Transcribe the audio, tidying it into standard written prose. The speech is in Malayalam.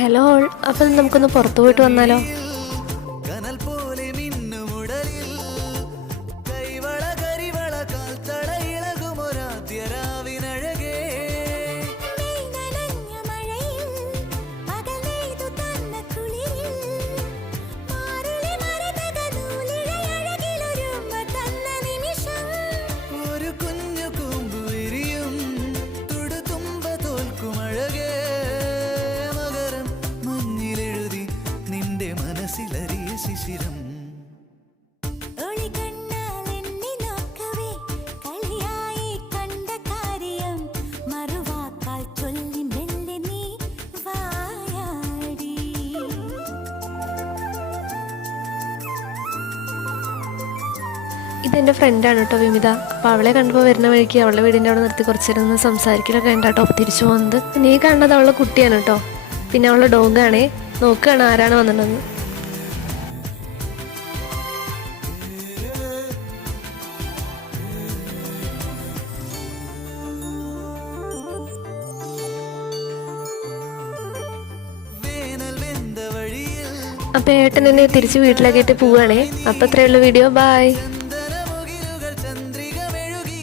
ഹലോ ഓൾ, അപ്പം നമുക്കൊന്ന് പുറത്തു പോയിട്ട് വന്നാലോ? ഇതെൻ്റെ ഫ്രണ്ടാണ് കേട്ടോ വിമിത. അപ്പോൾ അവളെ കണ്ടപ്പോൾ വരുന്ന വഴിക്ക് അവളുടെ വീടിൻ്റെ അവിടെ നിർത്തി കുറച്ച് നേരം ഒന്ന് സംസാരിക്കലൊക്കെ ഉണ്ടാട്ടോ തിരിച്ചു പോകുന്നത്. നീ കാണുന്നത് അവളുടെ കുട്ടിയാണ് കേട്ടോ. പിന്നെ അവളുടെ ഡോഗാണേ. നോക്കുകയാണ് ആരാണ് വന്നിട്ടുണ്ടെന്ന്. അപ്പോൾ ഏട്ടൻ എന്നെ തിരിച്ച് വീട്ടിലാക്കിയിട്ട് പോവുകയാണേ. അപ്പോൾ അത്രയുള്ള വീഡിയോ. ബൈ.